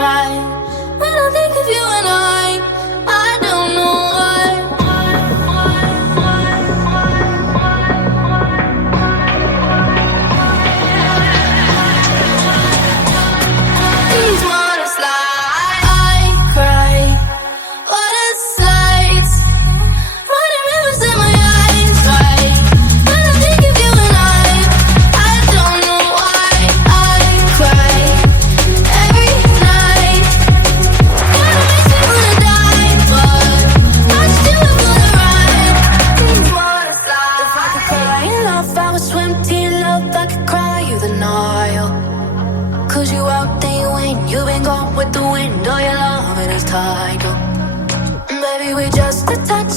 right. When I think of you and I don't know why. These waterslides, I cry. Waterslides, running rivers in my eyes, right? When I think of you and I don't know why I cry every night. Kinda makes me wanna die, but I still wanna ride. These waterslides. If I could cry in love, I would swim to your love. I could cry you the Nile. 'Cause you out there, you ain't. You've been gone with the wind. All your loving is tidal. Baby, we're just a touch